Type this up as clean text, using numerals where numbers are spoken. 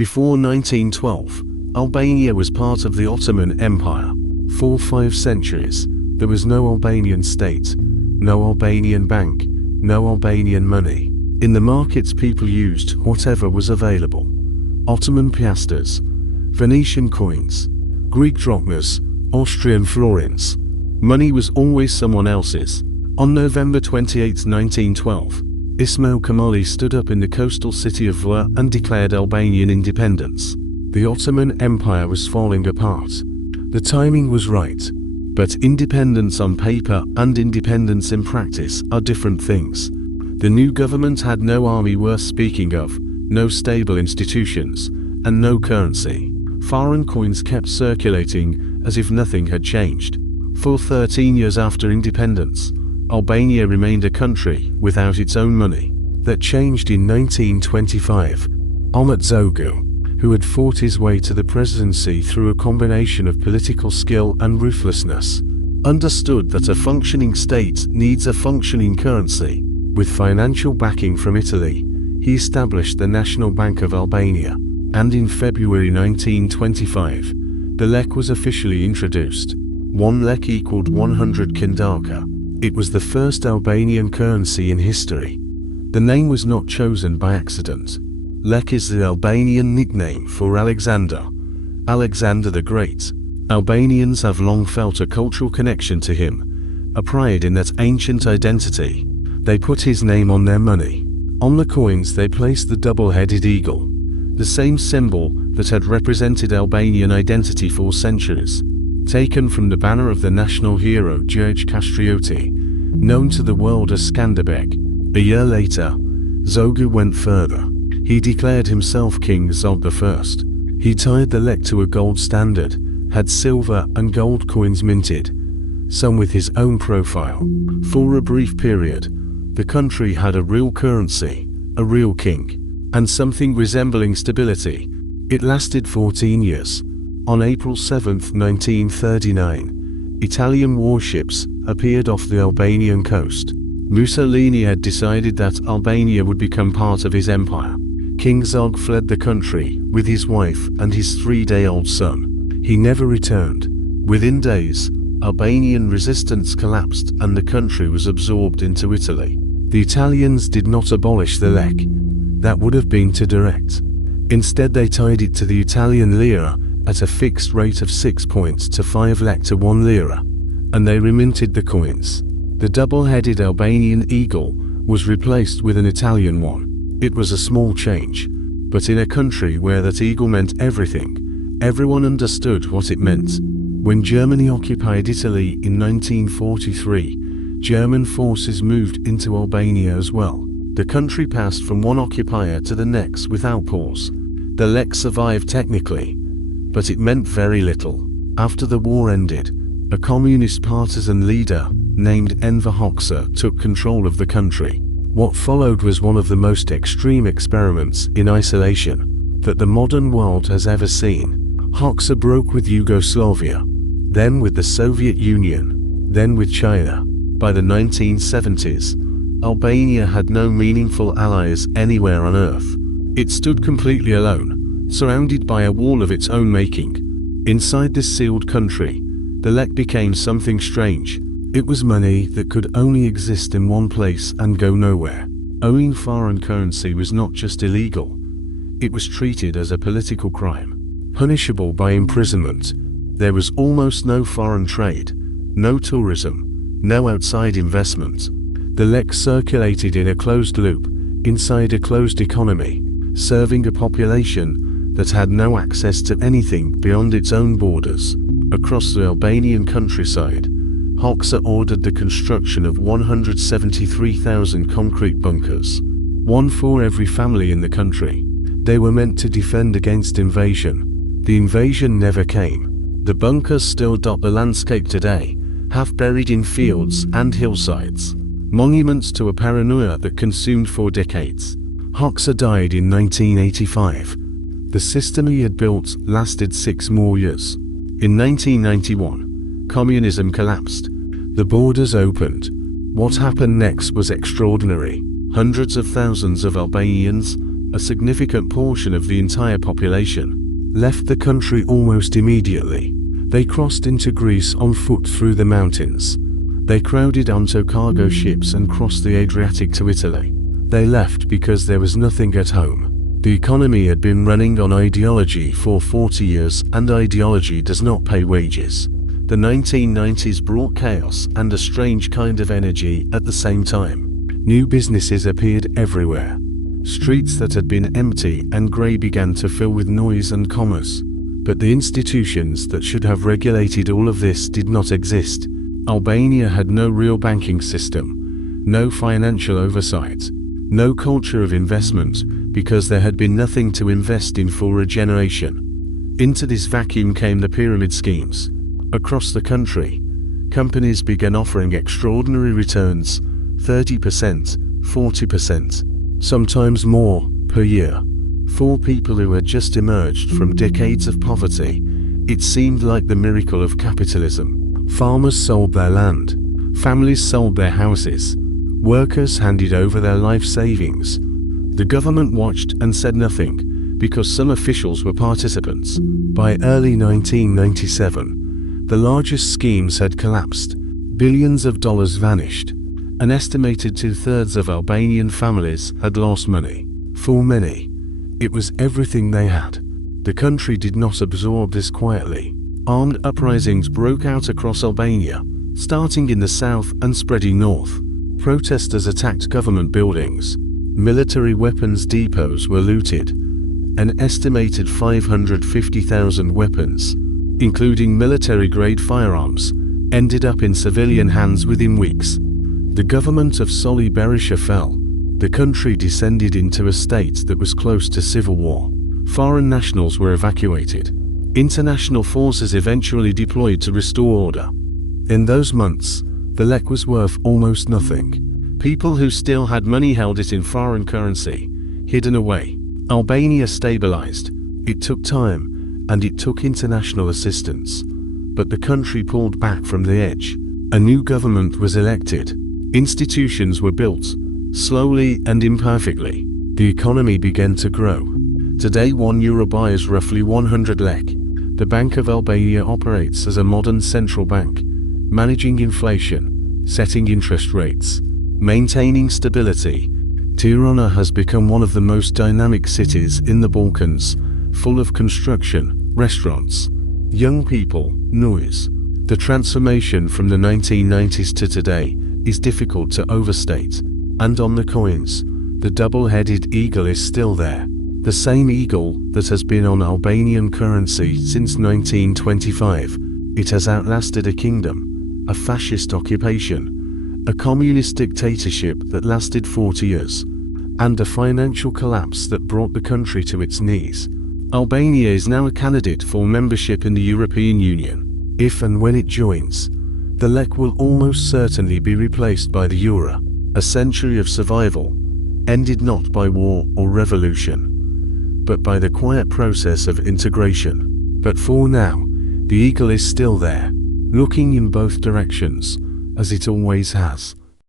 Before 1912, Albania was part of the Ottoman Empire. For 5 centuries, there was no Albanian state, no Albanian bank, no Albanian money. In the markets people used whatever was available. Ottoman piastres, Venetian coins, Greek drachmas, Austrian florins. Money was always someone else's. On November 28, 1912, Ismail Kamali stood up in the coastal city of Vla and declared Albanian independence. The Ottoman Empire was falling apart. The timing was right, but independence on paper and independence in practice are different things. The new government had no army worth speaking of, no stable institutions, and no currency. Foreign coins kept circulating as if nothing had changed. For 13 years after independence, Albania remained a country without its own money. That changed in 1925. King Zog, who had fought his way to the presidency through a combination of political skill and ruthlessness, understood that a functioning state needs a functioning currency. With financial backing from Italy, he established the National Bank of Albania, and in February 1925, the lek was officially introduced. 1 lek equaled 100 kindaka. It was the first Albanian currency in history. The name was not chosen by accident. Lek is the Albanian nickname for Alexander the Great. Albanians have long felt a cultural connection to him, a pride in that ancient identity. They put his name on their money. On the coins they placed the double-headed eagle, the same symbol that had represented Albanian identity for centuries, taken from the banner of the national hero George Kastrioti, known to the world as Skanderbeg. A year later, Zogu went further. He declared himself King Zog I. He tied the lek to a gold standard, had silver and gold coins minted, some with his own profile. For a brief period, the country had a real currency, a real king, and something resembling stability. It lasted 14 years. On April 7, 1939, Italian warships appeared off the Albanian coast. Mussolini had decided that Albania would become part of his empire. King Zog fled the country with his wife and his 3-day-old son. He never returned. Within days, Albanian resistance collapsed and the country was absorbed into Italy. The Italians did not abolish the lek. That would have been too direct. Instead they tied it to the Italian lira at a fixed rate of 6 points to 5 lek to 1 lira, and they reminted the coins. The double-headed Albanian eagle was replaced with an Italian one. It was a small change, but in a country where that eagle meant everything, everyone understood what it meant. When Germany occupied Italy in 1943, German forces moved into Albania as well. The country passed from one occupier to the next without pause. The lek survived technically, but it meant very little. After the war ended, a communist partisan leader named Enver Hoxha took control of the country. What followed was one of the most extreme experiments in isolation that the modern world has ever seen. Hoxha broke with Yugoslavia, then with the Soviet Union, then with China. By the 1970s, Albania had no meaningful allies anywhere on earth. It stood completely alone, surrounded by a wall of its own making. Inside this sealed country, the lek became something strange. It was money that could only exist in one place and go nowhere. Owning foreign currency was not just illegal, it was treated as a political crime, punishable by imprisonment. There was almost no foreign trade, no tourism, no outside investment. The lek circulated in a closed loop, inside a closed economy, serving a population that had no access to anything beyond its own borders. Across the Albanian countryside, Hoxha ordered the construction of 173,000 concrete bunkers, one for every family in the country. They were meant to defend against invasion. The invasion never came. The bunkers still dot the landscape today, half buried in fields and hillsides, monuments to a paranoia that consumed 4 decades. Hoxha died in 1985. The system he had built lasted 6 more years. In 1991, communism collapsed. The borders opened. What happened next was extraordinary. Hundreds of thousands of Albanians, a significant portion of the entire population, left the country almost immediately. They crossed into Greece on foot through the mountains. They crowded onto cargo ships and crossed the Adriatic to Italy. They left because there was nothing at home. The economy had been running on ideology for 40 years, and ideology does not pay wages. The 1990s brought chaos and a strange kind of energy at the same time. New businesses appeared everywhere. Streets that had been empty and grey began to fill with noise and commerce. But the institutions that should have regulated all of this did not exist. Albania had no real banking system, no financial oversight, no culture of investment, because there had been nothing to invest in for a generation. Into this vacuum came the pyramid schemes. Across the country, companies began offering extraordinary returns, 30%, 40%, sometimes more, per year. For people who had just emerged from decades of poverty, it seemed like the miracle of capitalism. Farmers sold their land, families sold their houses, workers handed over their life savings. The government watched and said nothing, because some officials were participants. By early 1997, the largest schemes had collapsed. Billions of dollars vanished. An estimated 2/3 of Albanian families had lost money. For many, it was everything they had. The country did not absorb this quietly. Armed uprisings broke out across Albania, starting in the south and spreading north. Protesters attacked government buildings. Military weapons depots were looted. An estimated 550,000 weapons, including military-grade firearms, ended up in civilian hands within weeks. The government of Soli Berisha fell. The country descended into a state that was close to civil war. Foreign nationals were evacuated. International forces eventually deployed to restore order. In those months, the lek was worth almost nothing. People who still had money held it in foreign currency, hidden away. Albania stabilized. It took time, and it took international assistance. But the country pulled back from the edge. A new government was elected. Institutions were built, slowly and imperfectly. The economy began to grow. Today €1 buys roughly 100 lek. The Bank of Albania operates as a modern central bank, managing inflation, setting interest rates, maintaining stability. Tirana has become one of the most dynamic cities in the Balkans, full of construction, restaurants, young people, noise. The transformation from the 1990s to today is difficult to overstate. And on the coins, the double-headed eagle is still there. The same eagle that has been on Albanian currency since 1925. It has outlasted a kingdom, a fascist occupation, a communist dictatorship that lasted 40 years, and a financial collapse that brought the country to its knees. Albania is now a candidate for membership in the European Union. If and when it joins, the lek will almost certainly be replaced by the euro. A century of survival, ended not by war or revolution, but by the quiet process of integration. But for now, the eagle is still there, looking in both directions, as it always has.